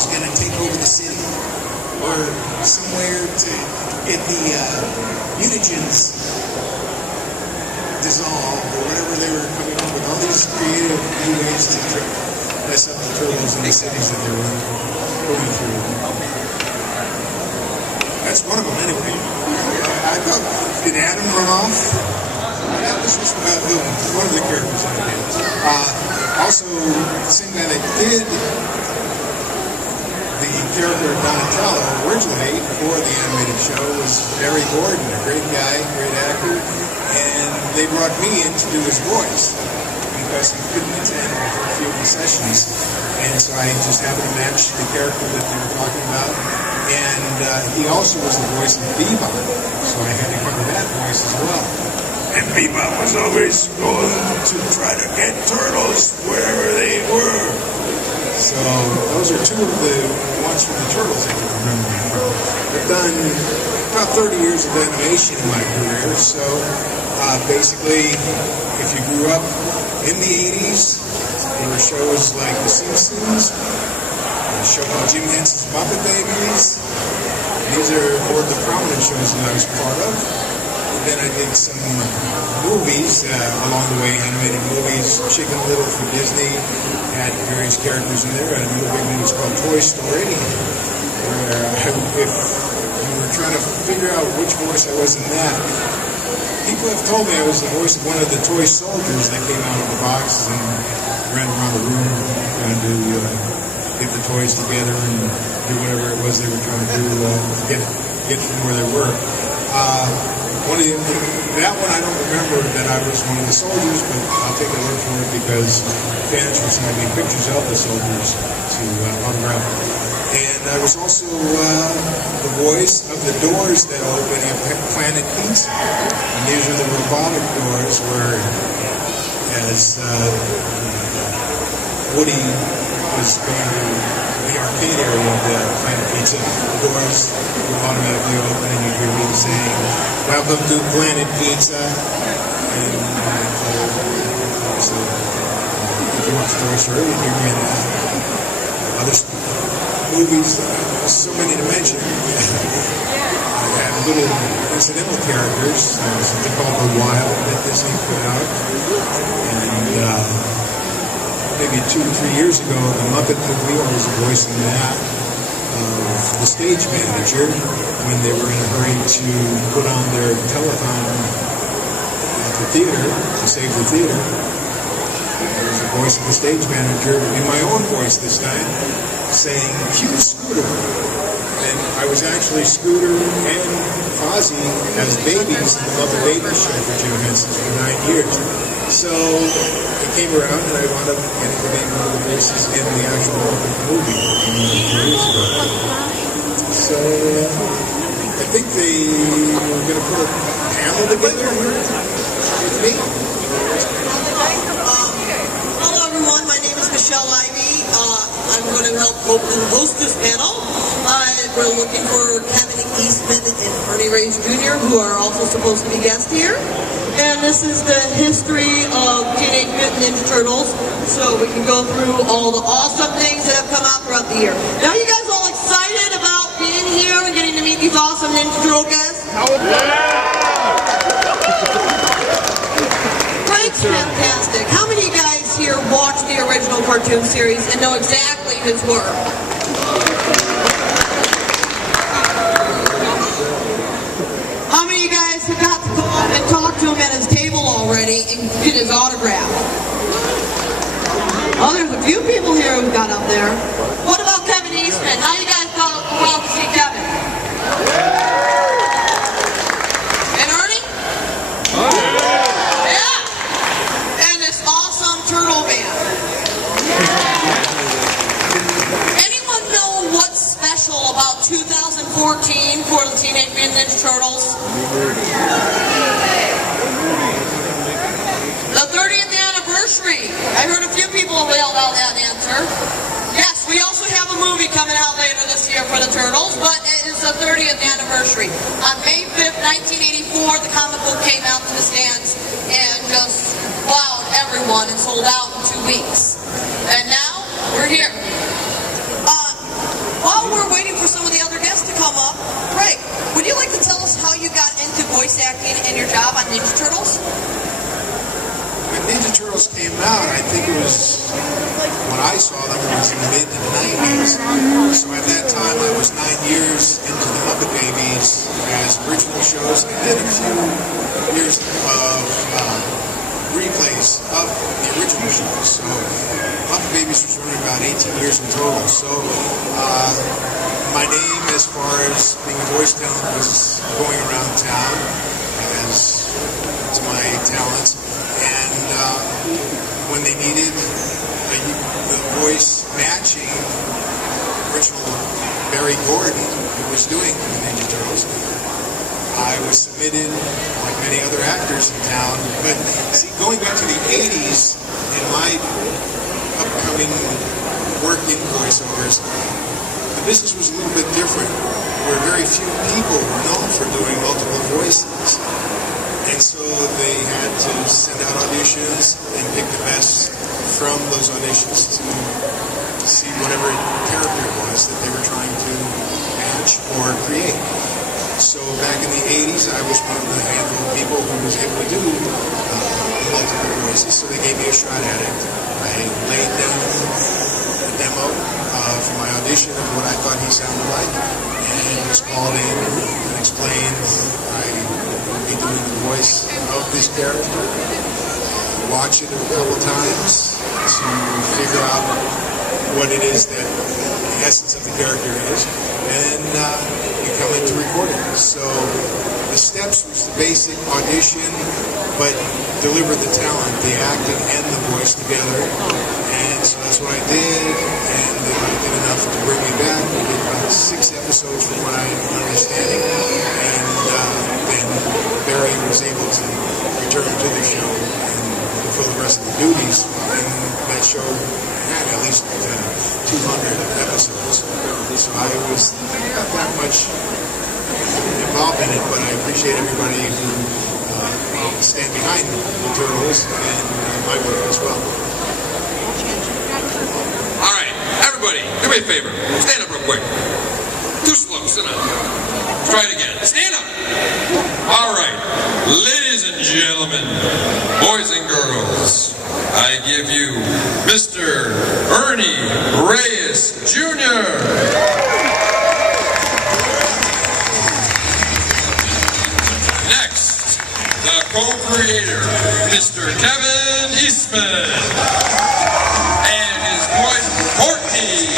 was going to take over the city, or somewhere to get the mutagens dissolved, or whatever they were coming up with. All these creative new ways to mess up the turtles in the cities that they were going through. That's one of them, anyway. I thought, did Adam run off? That was just one of the characters in the game. Also, the same guy that did the character Donatello originally for the animated show was Barry Gordon, a great guy, great actor, and they brought me in to do his voice because he couldn't attend for a few of the sessions, and so I just happened to match the character that they were talking about, and he also was the voice of Bebop, so I had to cover that voice as well. And Bebop was always going to try to get turtles wherever they were. So those are two of the ones from the Turtles I can remember from. I've done about 30 years of animation in my career, so basically, if you grew up in the 80s, there were shows like The Simpsons, a show called Jim Henson's Muppet Babies. These are more of the prominent shows that I was part of. Then I did some movies along the way, animated movies, Chicken Little for Disney, had various characters in there, and another big one was called Toy Story, where if you were trying to figure out which voice I was in that, people have told me I was the voice of one of the toy soldiers that came out of the boxes and ran around the room trying to get the toys together and do whatever it was they were trying to do to get from where they were. That one I don't remember that I was one of the soldiers, but I'll take a word for it because fans were sending me pictures of the soldiers to autograph. And I was also the voice of the doors that open at Planet Pizza. And these are the robotic doors where, as Woody was going to the arcade area of the Planet Pizza, the doors would automatically open and you'd hear me saying, "Welcome to Planet Pizza." And so, if you watch Toy Story, you'd hear me in other movies, so many to mention. I had little incidental characters, something called The Wild that Disney put out. And maybe 2 or 3 years ago, the Muppet movie, I was voicing that of the stage manager when they were in a hurry to put on their telethon at the theater to save the theater. I was the voice of the stage manager in my own voice this time, saying, "Cue Scooter." And I was actually Scooter and Fozzie as babies in the Muppet Babies show for Jim Henson for 9 years. So it came around and I wound up getting to be one of the voices in the actual movie a few years ago. So I think they were going to put a panel together with me. Hello everyone, my name is Michele, Ivey. I'm going to help host this panel. We're looking for Clemens, Eastman, and Ernie Reyes Jr., who are also supposed to be guests here. And this is the history of Teenage Mutant Ninja Turtles, so we can go through all the awesome things that have come out throughout the year. Now, you guys all excited about being here and getting to meet these awesome Ninja Turtle guys? Frank's fantastic. How many of you guys here watched the original cartoon series and know exactly his work? How many of you guys have got to go up and talk to him at his table already and get his autograph? Oh, there's a few people here who got up there. What about Kevin Eastman? How you guys go out to see Kevin? And Ernie? Yeah! And this awesome turtle band. Anyone know what's special about 2014 for the Teenage Mutant Ninja Turtles? The 30th anniversary anniversary. I heard a few people wailed out that answer. Yes, we also have a movie coming out later this year for the Turtles, but it is the 30th anniversary. On May 5th, 1984, the comic book came out to the stands and just wowed everyone and sold out in 2 weeks. And now, we're here. While we're waiting for some of the other guests to come up, Greg, would you like to tell us how you got into voice acting and your job on Ninja Turtles? When Ninja Turtles came out, I think it was, when I saw them, it was in the mid-90s. So at that time, I was 9 years into the Muppet Babies as original shows, and then a few years of replays of the original shows. So Muppet Babies was running about 18 years in total. So my name, as far as being a voice talent, was going around town as to my talents. And when they needed the voice matching original Barry Gordon, who was doing the Ninja Turtles, I was submitted like many other actors in town. But see, going back to the 80s, in my upcoming work in voiceovers, the business was a little bit different, where very few people were known for doing multiple voices. And so they had to send out auditions and pick the best from those auditions to see whatever character it was that they were trying to match or create. So back in the 80s, I was one of the handful of people who was able to do multiple voices, so they gave me a shot at it. I laid down a demo for my audition of what I thought he sounded like, and was called in and explained I would be doing the voice of this character. Watch it a couple times to figure out what it is that the essence of the character is, and we come into recording. So the steps was the basic audition, but deliver the talent, the acting and the voice together. And so that's what I did, and they did enough to bring me back. We did about 6 episodes from what I'm understanding, and then Barry was able to return to the show and fulfill the rest of the duties, and that show had at least 200 episodes. So I was not that much involved in it, but I appreciate everybody who stand behind the Turtles and my work as well. All right, everybody, do me a favor. Stand up real quick. Too slow, sit down. Try it again. Stand up. All right, ladies and gentlemen, boys and girls, I give you Mr. Ernie Reyes Jr. The co-creator, Mr. Kevin Eastman, and his wife, Courtney.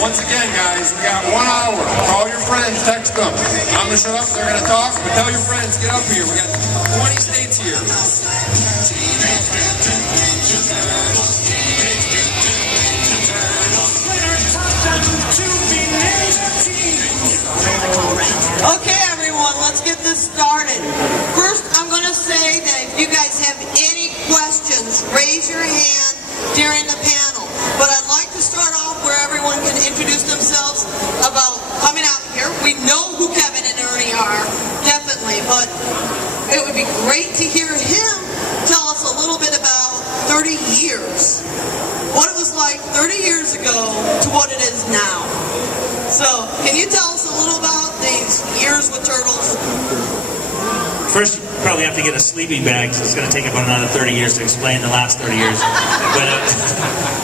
Once again, guys, we got 1 hour. Call your friends, text them. I'm going to shut up, they're going to talk, but tell your friends, get up here. We got 20 states here. Okay, everyone, let's get this started. First, I'm going to say that if you guys have any questions, raise your hand during the panel. But I'd like to start off where everyone can introduce themselves about coming out here. We know who Kevin and Ernie are, definitely, but it would be great to hear him tell us a little bit about 30 years. What it was like 30 years ago to what it is now. So, can you tell us a little about these years with Turtles? First, you probably have to get a sleeping bag, so it's going to take about another 30 years to explain the last 30 years. But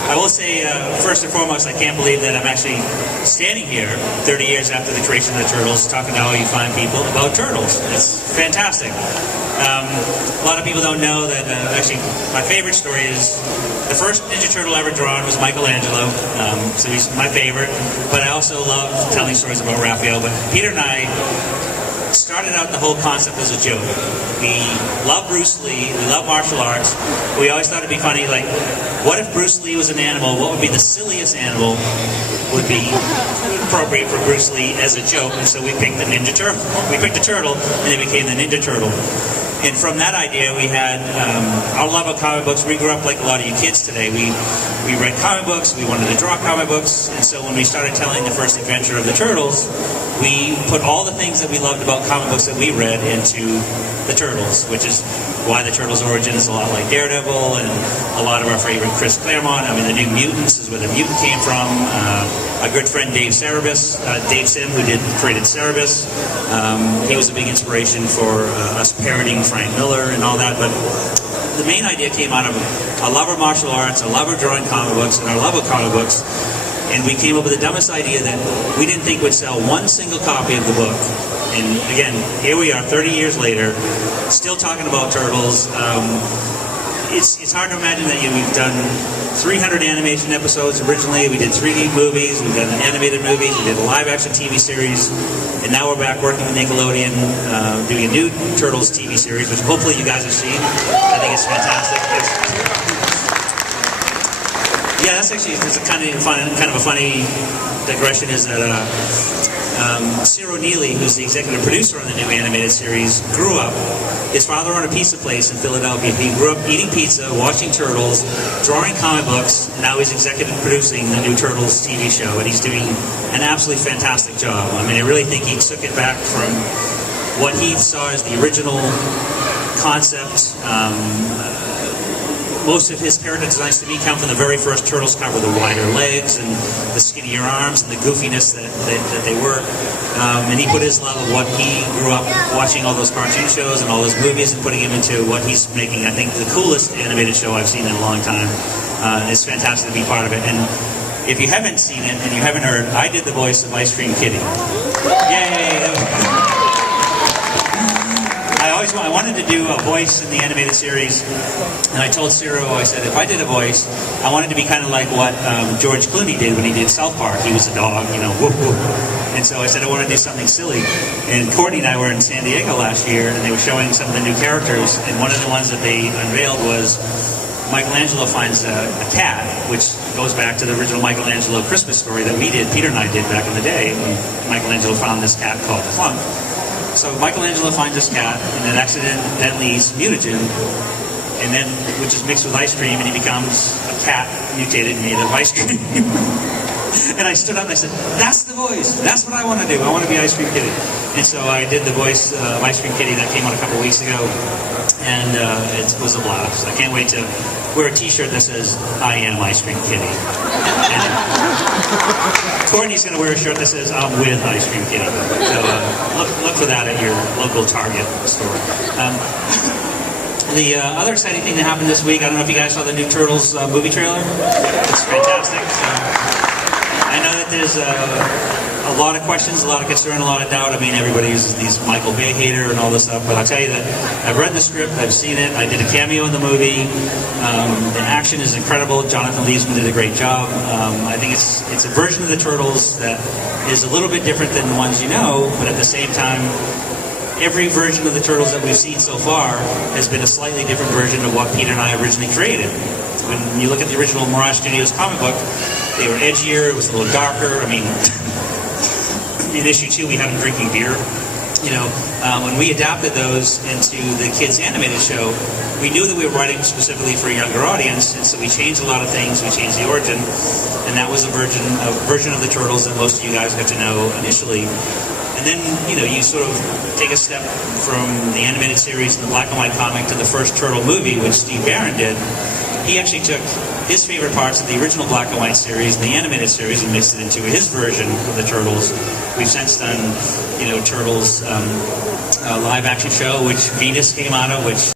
I will say, first and foremost, I can't believe that I'm actually standing here 30 years after the creation of the Turtles, talking to all you fine people about Turtles. It's fantastic. A lot of people don't know that actually my favorite story is the first Ninja Turtle ever drawn was Michelangelo, so he's my favorite, but I also love telling stories about Raphael. But Peter and I started out the whole concept as a joke. We love Bruce Lee, we love martial arts. We always thought it'd be funny, like, what if Bruce Lee was an animal? What would be the silliest animal would be appropriate for Bruce Lee as a joke? And so we picked the Ninja Turtle. We picked a turtle, and it became the Ninja Turtle. And from that idea, we had our love of comic books. We grew up like a lot of you kids today. We read comic books. We wanted to draw comic books. And so when we started telling the first adventure of the Turtles, we put all the things that we loved about comic books that we read into the Turtles, which is why the Turtles' origin is a lot like Daredevil and a lot of our favorite Chris Claremont. I mean, the New Mutants is where the Mutant came from. Our good friend Dave Sim, who created Cerebus, he was a big inspiration for us parodying Frank Miller and all that. But the main idea came out of a love of martial arts, a love of drawing comic books, and our love of comic books. And we came up with the dumbest idea that we didn't think would sell one single copy of the book. And again, here we are 30 years later, still talking about Turtles. It's hard to imagine that we've done 300 animation episodes originally. We did 3D movies, we've done animated movies, we did a live-action TV series, and now we're back working with Nickelodeon, doing a new Turtles TV series, which hopefully you guys have seen. I think it's fantastic. Yeah, that's actually it's a kind of a funny digression. Is that Ciro Neely, who's the executive producer on the new animated series, grew up. His father owned a pizza place in Philadelphia. He grew up eating pizza, watching Turtles, drawing comic books, and now he's executive producing the new Turtles TV show, and he's doing an absolutely fantastic job. I mean, I really think he took it back from what he saw as the original concept. Most of his character designs to me come from the very first Turtles cover, the wider legs and the skinnier arms and the goofiness that they were. And he put his love of what he grew up watching, all those cartoon shows and all those movies, and putting him into what he's making, I think, the coolest animated show I've seen in a long time. It's fantastic to be part of it. And if you haven't seen it and you haven't heard, I did the voice of Ice Cream Kitty. Yay! I wanted to do a voice in the animated series, and I told Ciro, I said, if I did a voice, I wanted to be kind of like what George Clooney did when he did South Park. He was a dog, whoop whoop. And so I said, I want to do something silly. And Courtney and I were in San Diego last year, and they were showing some of the new characters, and one of the ones that they unveiled was Michelangelo finds a cat, which goes back to the original Michelangelo Christmas story that Peter and I did back in the day, when Michelangelo found this cat called Clunk. So Michelangelo finds this cat, and it accidentally eats mutagen, and then which is mixed with ice cream, and he becomes a cat mutated made of ice cream. And I stood up and I said, "That's the voice. That's what I want to do. I want to be Ice Cream Kitty." And so I did the voice of Ice Cream Kitty that came out a couple weeks ago, and it was a blast. I can't wait to wear a T-shirt that says, "I am Ice Cream Kitty." And Courtney's going to wear a shirt that says, "I'm with Ice Cream Kitty." So look for that at your local Target store. The other exciting thing that happened this week, I don't know if you guys saw the new Turtles movie trailer. It's fantastic. I know that there's a lot of questions, a lot of concern, a lot of doubt. I mean, everybody's these Michael Bay hater and all this stuff, but I'll tell you that I've read the script, I've seen it, I did a cameo in the movie. The action is incredible. Jonathan Eastman did a great job. I think it's a version of the Turtles that is a little bit different than the ones you know, but at the same time, every version of the Turtles that we've seen so far has been a slightly different version of what Peter and I originally created. When you look at the original Mirage Studios comic book, they were edgier, it was a little darker. I mean, in issue 2 we had them drinking beer. When we adapted those into the kids' animated show, we knew that we were writing specifically for a younger audience, and so we changed a lot of things. We changed the origin, and that was a version of the Turtles that most of you guys got to know initially. And then, you sort of take a step from the animated series and the black and white comic to the first Turtle movie, which Steve Barron did. He actually took his favorite parts of the original black and white series and the animated series and mixed it into his version of the Turtles. We've since done, Turtles live action show, which Venus came out of, which